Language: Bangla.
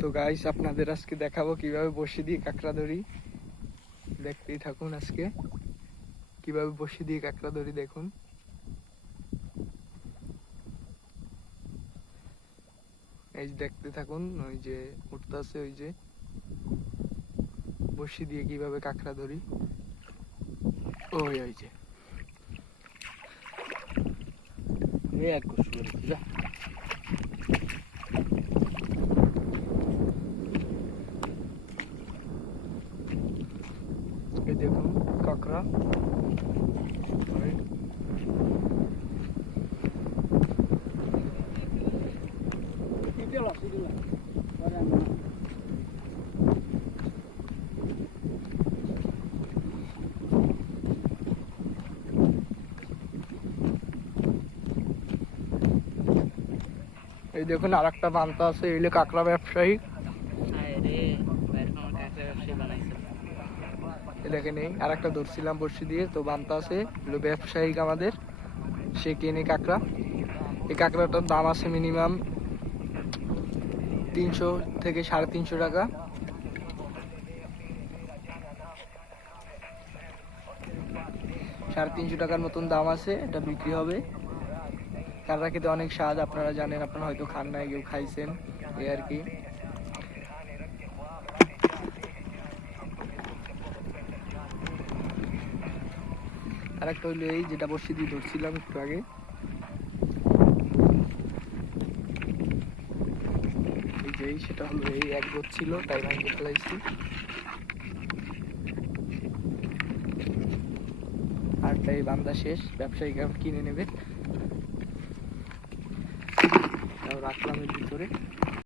তো গাইস আপনাদের আজকে দেখাবো কিভাবে বসি দিয়ে কাঁকড়া ধরি। দেখতেই থাকুন আজকে কিভাবে বসি দিয়ে কাঁকড়া ধরি। দেখুন এই যে দেখতে থাকুন, ওই যে উঠতেছে, ওই যে বসি দিয়ে কিভাবে কাঁকড়া ধরি। ওই ওই যে এক কষ্ট করে যা। এই দেখুন কাঁকড়া। এই দেখুন আর একটা বান্তা আছে, এইলে কাঁকড়া ব্যবসায়ী। দেখেন এই আর একটা ধরছিলাম বড়শি দিয়ে, তো বান্তা আছে এগুলো ব্যবসায়িক আমাদের, সে কিনে কাঁকড়া। এই কাঁকড়াটার দাম আছে মিনিমাম 300 থেকে 350 টাকা। টাকার মতন দাম আছে, এটা বিক্রি হবে। কাঁকড়া খেতে অনেক স্বাদ, আপনারা জানেন, আপনারা হয়তো খান নাই, কেউ খাইছেন, এই আর কি। আর একটা হইলো এই যেটা বসি দিয়ে ধরছিলাম একটু আগে, এই যে সেটা হলো এই এক গোছ ছিল, তাই ভাঙিয়ে ফেলাইছি। আরটা এই বান্দা শেষ, ব্যবসায়িক কিনে নেবে। রাখলাম এর ভিতরে।